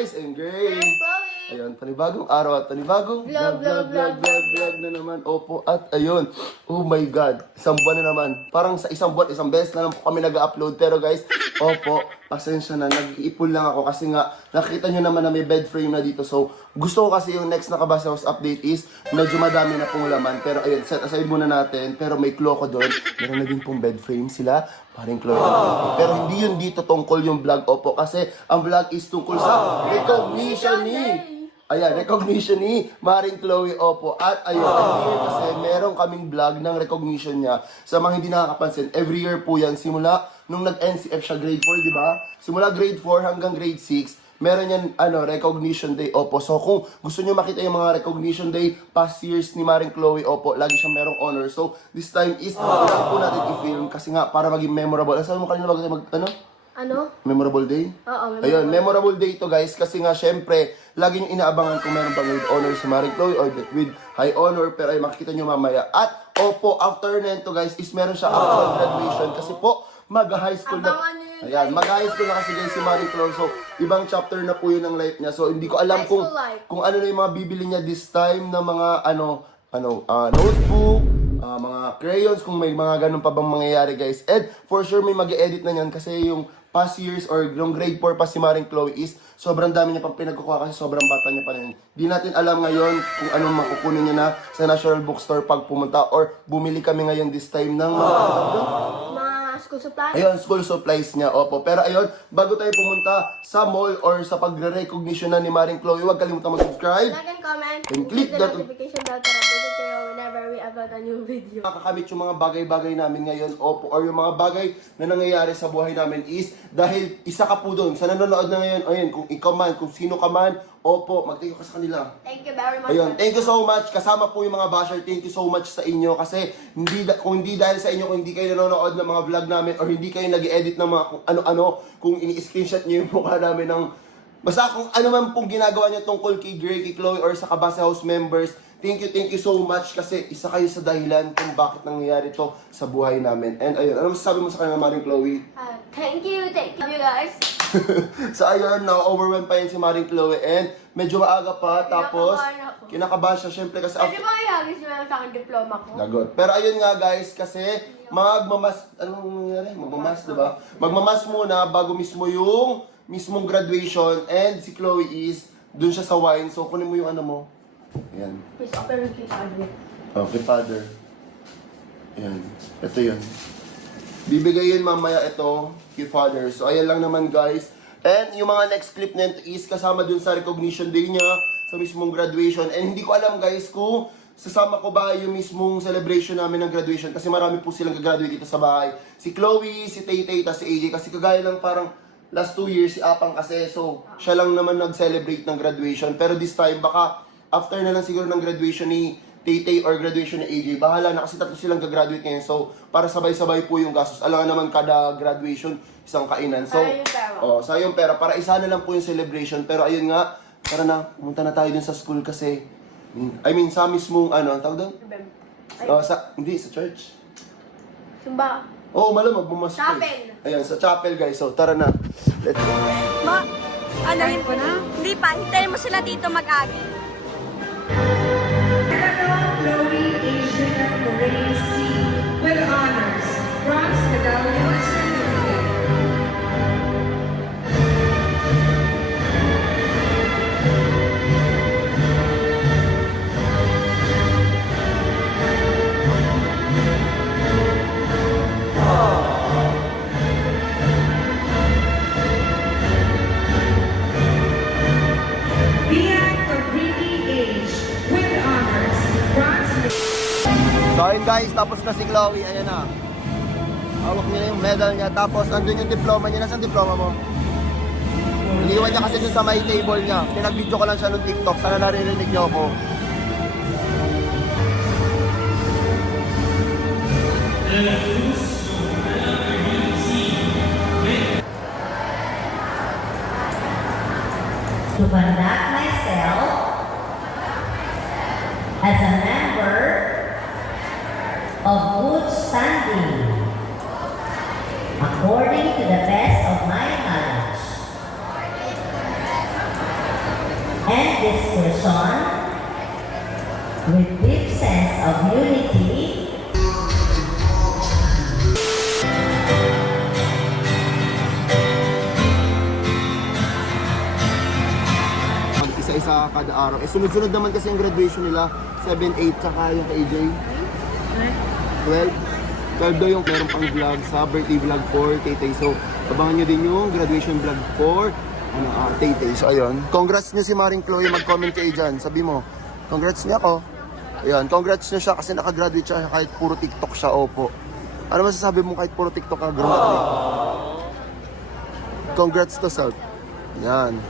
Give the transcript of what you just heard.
Ice and Gray. Ayun, panibagong araw at panibagong vlog na naman. Opo, at ayun, oh my God, isang buwan na naman. Parang sa isang buwan, isang beses na lang po kami nag-upload. Pero guys, opo, pasensya na, nag-iipon lang ako kasi nga, nakita nyo naman na may bed frame na dito. So, gusto ko kasi yung next na Kabasa House update is, medyo madami na pong laman. Pero ayun, set aside muna natin. Pero may clue ko doon. Meron na din pong bed frame sila. Paring Chloe. Pero hindi yun dito tungkol yung vlog, opo. Kasi ang vlog is tungkol sa recognition ni... Ayan, recognition ni Maring Chloe, opo. At ayun, every year kasi meron kaming vlog ng recognition niya. Sa mga hindi nakakapansin, every year po yan. Simula nung nag-NCF siya grade 4, di ba? Simula grade 4 hanggang grade 6, meron yan, recognition day, opo. So kung gusto nyo makita yung mga recognition day, past years ni Maring Chloe, opo, lagi siyang merong honor. So this time is, kailangan po natin i-film kasi nga, para maging memorable. Ang sabi mo kanina bago tayo Memorable day? Oo, Ayun, memorable day ito guys kasi nga syempre, lagi nyo inaabangan kung meron bang with honor si Maring Chloe or with high honor, pero ay makikita nyo mamaya. At opo, after nito guys, is meron siya actual graduation kasi po, mag-high school na. Abangan nyo yun, Ayan, mag-high school na kasi guys si Maring Chloe. So, ibang chapter na po yun ng life niya. So, hindi ko alam High school life. kung ano na yung mga bibili niya this time na mga notebook, mga crayons, kung may mga ganun pa bang mangyayari guys. And for sure may mag-edit na yan kasi yung past years or yung grade 4 pa si Maring Chloe is sobrang dami niya pang pinagkukuha kasi sobrang bata niya pa rin. Di natin alam ngayon kung anong makukunin niya na sa National Bookstore pag pumunta or bumili kami ngayon this time ng mga school supplies. ayun, school supplies niya, opo. Pero ayun, bago tayo pumunta sa mall or sa pagre-recognition na ni Maring Chloe, huwag kalimutan mag-subscribe. Like and comment. And click the that notification bell para updated kayo whenever we upload a new video. Makakamit yung mga bagay-bagay namin ngayon, opo, or yung mga bagay na nangyayari sa buhay namin is dahil isa ka po doon. Sa nanonood na ngayon, ayun, kung ikaw man, kung sino ka man, opo, mag-thank you ka sa kanila. Thank you very much. Ayun, thank you so much. Kasama po yung mga basher, thank you so much sa inyo kasi kung hindi dahil sa inyo, kung hindi kayo nanonood ng mga vlog namin or hindi kayo nag-edit ng mga kung ano-ano, kung ini-screenshot nyo yung mukha namin ng basta kung ano man pong ginagawa nyo tungkol kay Gray, kay Chloe or sa Kabasa House members, thank you so much kasi isa kayo sa dahilan kung bakit nangyayari to sa buhay namin. And ayun, ano masasabi mo sa kanya, Maring Chloe? Thank you guys. So ayun, na-overwhelm pa yun si Maring Chloe and medyo maaga pa, tapos kinakabahan siya syempre kasi Pwede ba ihagis nyo lang sa akin diploma ko? lagot. Pero ayun nga guys, kasi anong nangyari? Magmamas, diba? Magmamas muna bago mismo yung mismong graduation and si Chloe is dun siya sa wine. So kunin mo yung ano mo. Ayan. Please open with your father. Okay, father. Ayan. Ito yun. Bibigay yun mamaya ito kay father. So ayan lang naman guys. And yung mga next clip na ito is kasama dun sa recognition day niya sa mismong graduation. And hindi ko alam guys kung sasama ko ba yung mismong celebration namin ng graduation kasi marami po silang gagraduate dito sa bahay. Si Chloe, si Tay-Tay, si AJ kasi kagaya lang parang last 2 years si Apang kasi. So siya lang naman nag-celebrate ng graduation. Pero this time baka after na lang siguro ng graduation ni Tay-Tay or graduation ni AJ, bahala na kasi tatlo silang gagraduate ngayon. So, para sabay-sabay po yung gastos. Alam naman kada graduation, isang kainan. So, sayang pera. Para isa na lang po yung celebration. Pero ayun nga, tara na, pumunta na tayo dun sa school kasi, sa mismong, ang tawag doon? Hindi, sa church. Sumba. Oo, malamang, bumas po. Chapel. Ayun, sa chapel guys. So, tara na. Let's go. Anahin ko na? Hindi pa, hintayin mo sila dito mag-agi. Chloe Asian Grade C with honors, bronze medallion certificate. Bian Fabrici Age with honors, bronze So ayun guys, tapos na si Chloe, ayan na. Hawak niya na yung medal niya, tapos andun yung diploma niya. Nasaan diploma mo? Iniwan niya kasi dun sa may table niya. Pinag-video ko lang siya ng TikTok, sana naririnig niyo ako. To conduct myself as a member of good standing according to the best of my knowledge and discretion, with deep sense of unity, isa-isa kada araw. Eh, sunod-sunod naman kasi yung graduation nila. 7, 8, tsaka yung kay AJ. 12. 12 daw yung meron pang vlog sa birthday vlog for Tay-Tay. So, abangan nyo din yung graduation vlog for Tay-Tay. So, ayun. Congrats nyo si Maring Chloe. Mag-comment kayo dyan. Sabi mo, congrats niya ako. Ayun, congrats nyo siya kasi nakagraduate siya kahit puro TikTok siya. Opo. Ano masasabi mo kahit puro TikTok ka graduate? Congrats to self. Yan.